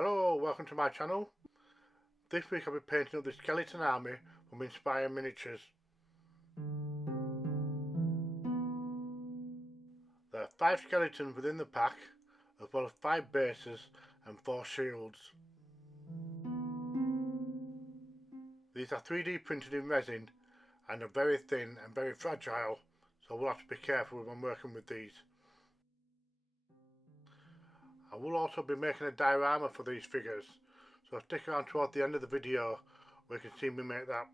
Hello, welcome to my channel. This week I'll be painting up the skeleton army from Inspire Miniatures. There are 5 skeletons within the pack, as well as 5 bases and 4 shields. These are 3D printed in resin and are very thin and very fragile, so we'll have to be careful when working with these. I will also be making a diorama for these figures, so stick around towards the end of the video where you can see me make that.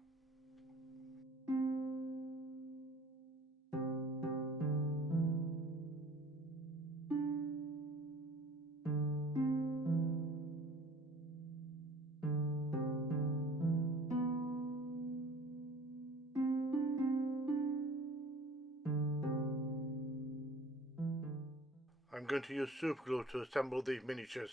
I'm going to use super glue to assemble these miniatures.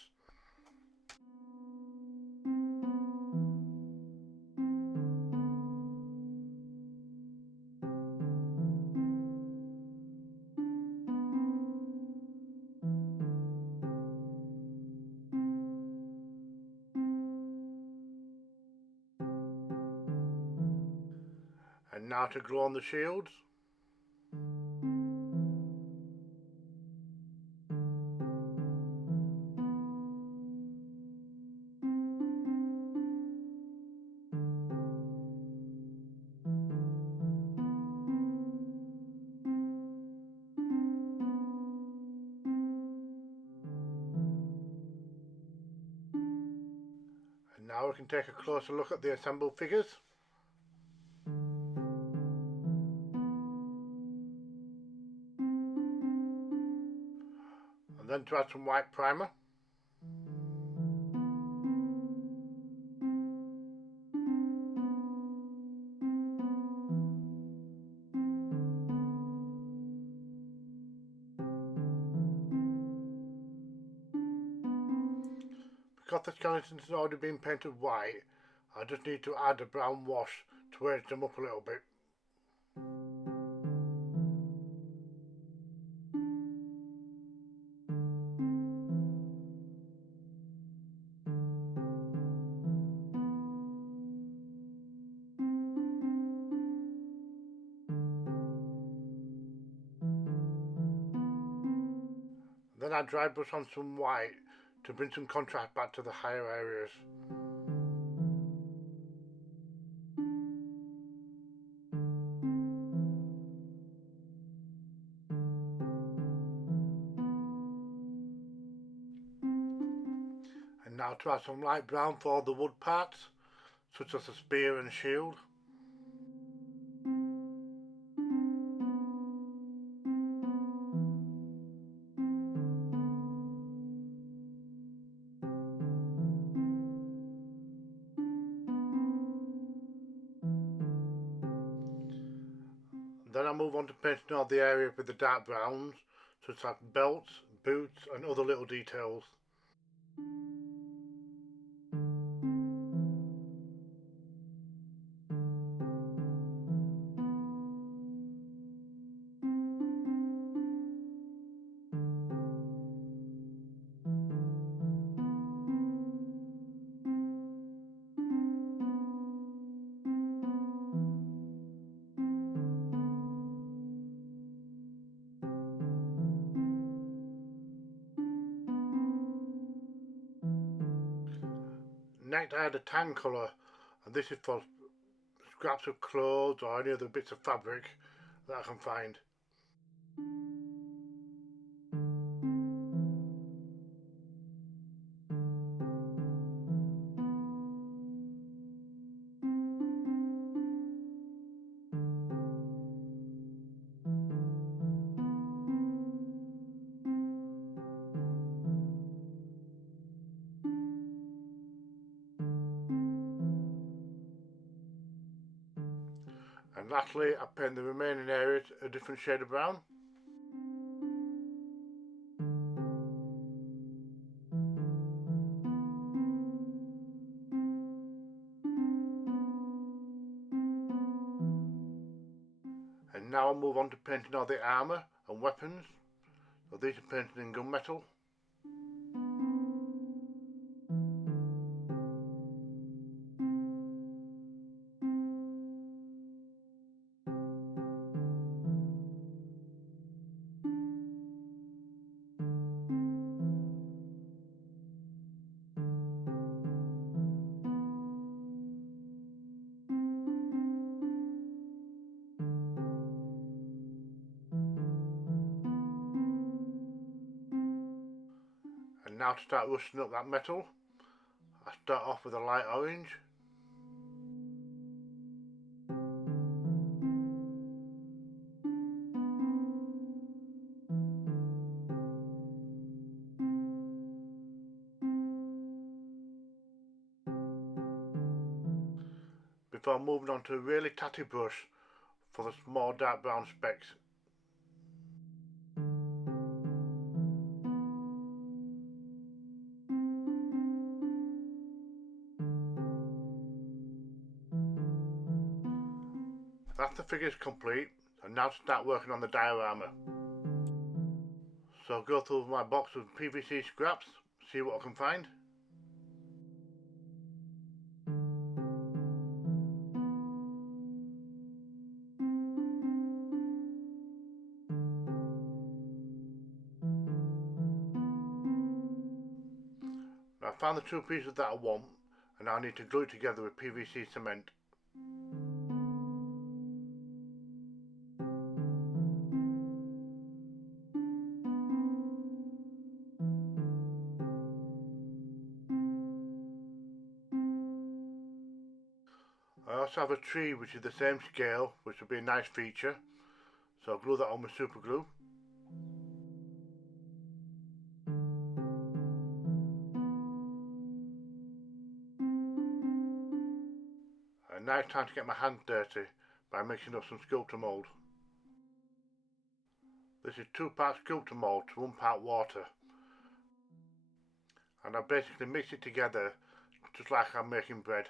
And now to glue on the shields. And now we can take a closer look at the assembled figures. And then to add some white primer. Because the skeletons have already been painted white, I just need to add a brown wash to age them up a little bit. Then I dry brush on some white to bring some contrast back to the higher areas. And now to add some light brown for the wood parts, such as the spear and shield. Then I move on to painting all the area with the dark browns, such as belts, boots and other little details. Next I add a tan colour, and this is for scraps of clothes or any other bits of fabric that I can find. And lastly, I paint the remaining areas a different shade of brown. And now I'll move on to painting all the armour and weapons. So these are painted in gunmetal. now to start rusting up that metal, I start off with a light orange. Before moving on to a really tatty brush for the small dark brown specks. That's the figures complete, and now to start working on the diorama. So I'll go through my box of PVC scraps, see what I can find. I found the two pieces that I want, and I need to glue it together with PVC cement. I also have a tree which is the same scale, which would be a nice feature, so I'll glue that on with super glue. And now it's time to get my hands dirty by mixing up some sculptor mould. This is 2 parts sculptor mould to 1 part water, and I basically mix it together just like I'm making bread.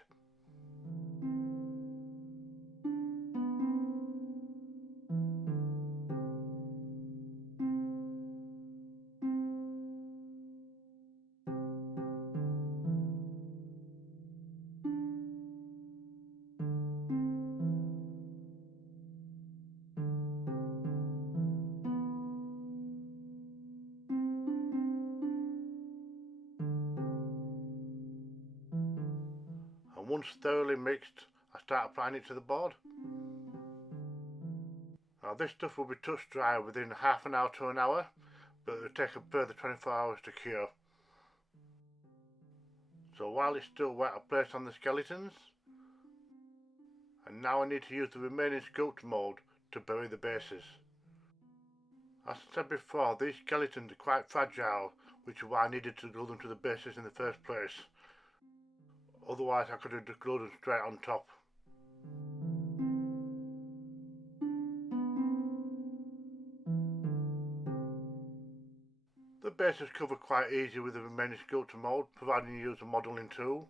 And once thoroughly mixed, I start applying it to the board. Now this stuff will be touch dry within half an hour to an hour, but it will take a further 24 hours to cure. So while it's still wet, I place on the skeletons, and now I need to use the remaining sculptor mould to bury the bases. As I said before, these skeletons are quite fragile, which is why I needed to glue them to the bases in the first place. Otherwise I could have just glued them straight on top. The base is covered quite easy with the remaining sculptor mould, providing you use a modelling tool.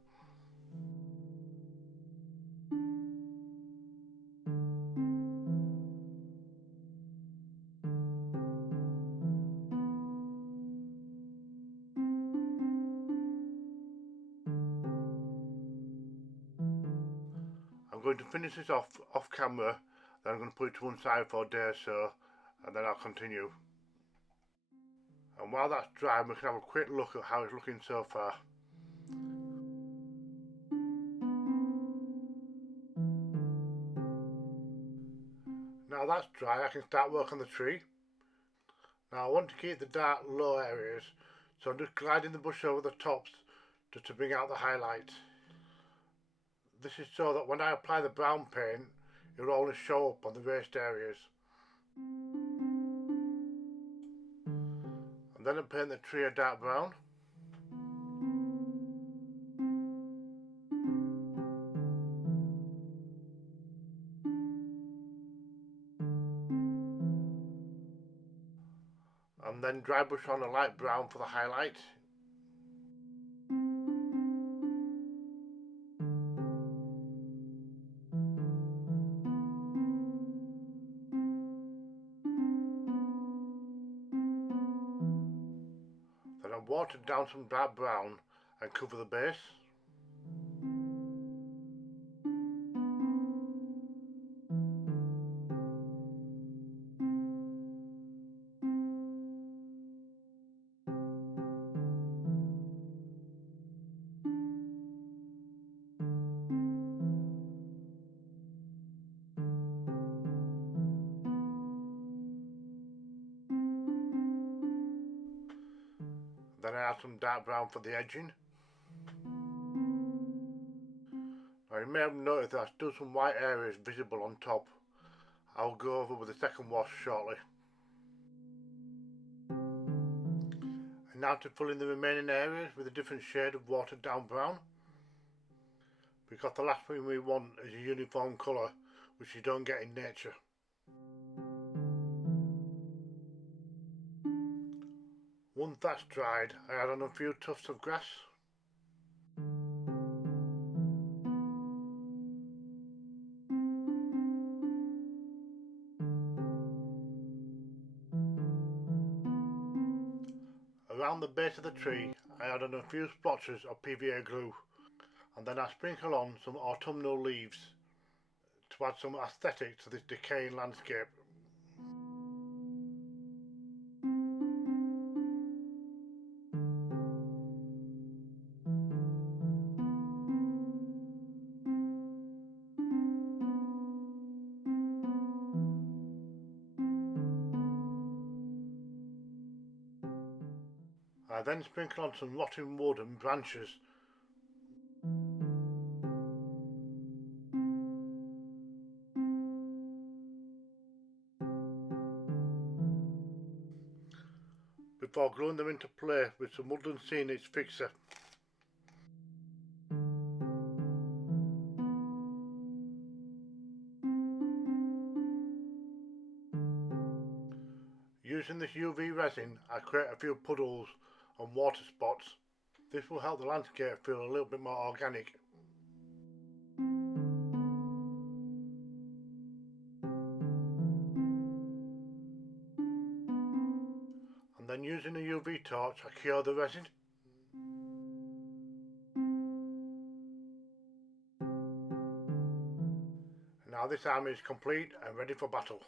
I'm going to finish this off camera, then I'm going to put it to one side for a day or so, and then I'll continue. And while that's dry, we can have a quick look at how it's looking so far. Now that's dry, I can start work on the tree. Now I want to keep the dark low areas, so I'm just gliding the brush over the tops just to bring out the highlights. This is so that when I apply the brown paint, it will only show up on the raised areas. And then I paint the tree a dark brown. And then dry brush on a light brown for the highlight. Then I watered down some dark brown and cover the base. Then Then I add some dark brown for the edging. Now you may have noticed that I've still some white areas visible on top. I'll go over with the second wash shortly. And now to fill in the remaining areas with a different shade of watered down brown. Because the last thing we want is a uniform colour, which you don't get in nature. Once that's dried, I add on a few tufts of grass. Around the base of the tree, I add on a few splotches of PVA glue, and then I sprinkle on some autumnal leaves to add some aesthetic to this decaying landscape. I then sprinkle on some rotting wood and branches. Before gluing them into place with some woodland scenics fixer. Using this UV resin, I create a few puddles and water spots. This will help the landscape feel a little bit more organic. And then using a UV torch, I cure the resin. And now this army is complete and ready for battle.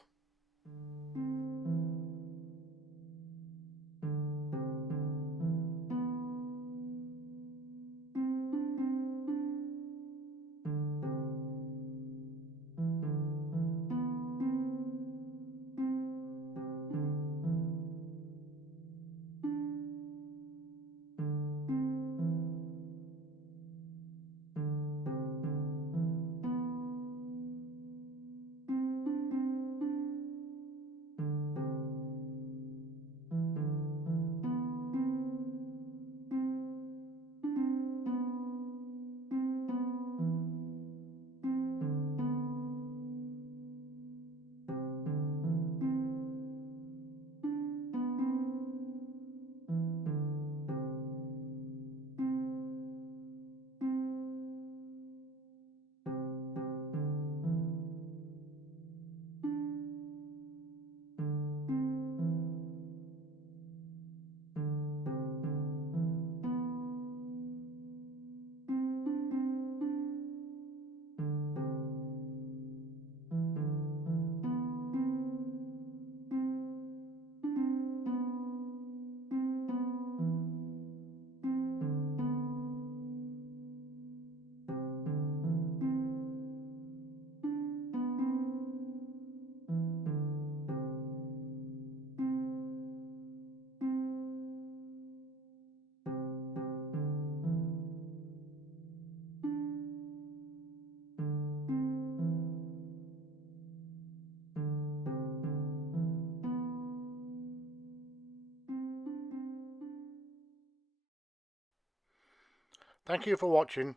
Thank you for watching.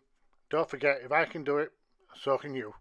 Don't forget, if I can do it, so can you.